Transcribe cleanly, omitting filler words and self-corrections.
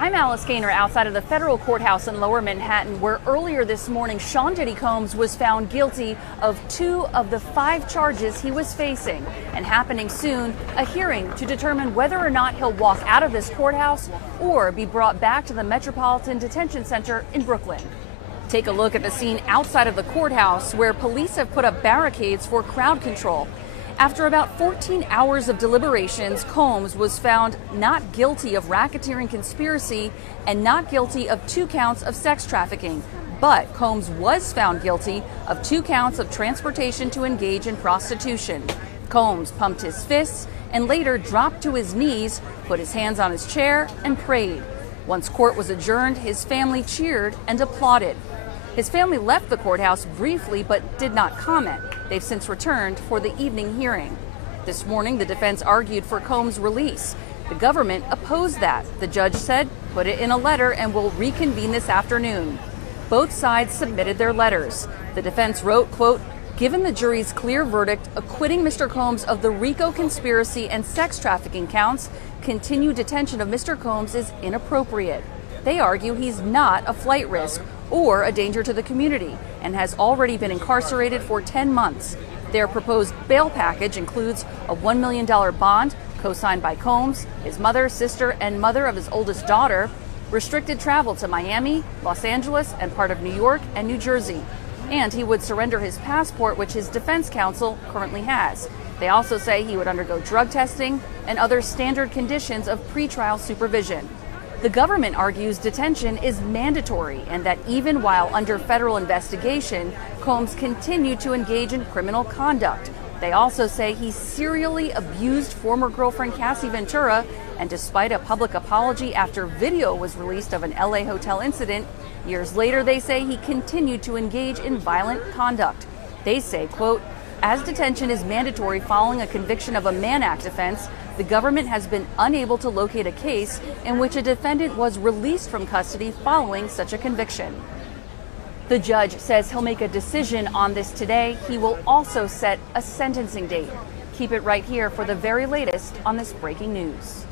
I'm Alice Gaynor outside of the federal courthouse in Lower Manhattan, where earlier this morning Sean Diddy Combs was found guilty of 2 of the 5 charges he was facing. And happening soon, a hearing to determine whether or not he'll walk out of this courthouse or be brought back to the Metropolitan Detention Center in Brooklyn. Take a look at the scene outside of the courthouse, where police have put up barricades for crowd control. After about 14 hours of deliberations, Combs was found not guilty of racketeering conspiracy and not guilty of 2 counts of sex trafficking. But Combs was found guilty of 2 counts of transportation to engage in prostitution. Combs pumped his fists and later dropped to his knees, put his hands on his chair, and prayed. Once court was adjourned, his family cheered and applauded. His family left the courthouse briefly but did not comment. They've since returned for the evening hearing. This morning, the defense argued for Combs' release. The government opposed that. The judge said, "Put it in a letter and we'll reconvene this afternoon." Both sides submitted their letters. The defense wrote, quote, "Given the jury's clear verdict acquitting Mr. Combs of the RICO conspiracy and sex trafficking counts, continued detention of Mr. Combs is inappropriate." They argue he's not a flight risk or a danger to the community and has already been incarcerated for 10 months. Their proposed bail package includes a $1 million bond co-signed by Combs, his mother, sister, and mother of his oldest daughter, restricted travel to Miami, Los Angeles, and part of New York and New Jersey. And he would surrender his passport, which his defense counsel currently has. They also say he would undergo drug testing and other standard conditions of pretrial supervision. The government argues detention is mandatory and that even while under federal investigation, Combs continued to engage in criminal conduct. They also say he serially abused former girlfriend Cassie Ventura, and despite a public apology after video was released of an LA hotel incident, years later they say he continued to engage in violent conduct. They say, quote, "As detention is mandatory following a conviction of a Mann Act offense, the government has been unable to locate a case in which a defendant was released from custody following such a conviction." The judge says he'll make a decision on this today. He will also set a sentencing date. Keep it right here for the very latest on this breaking news.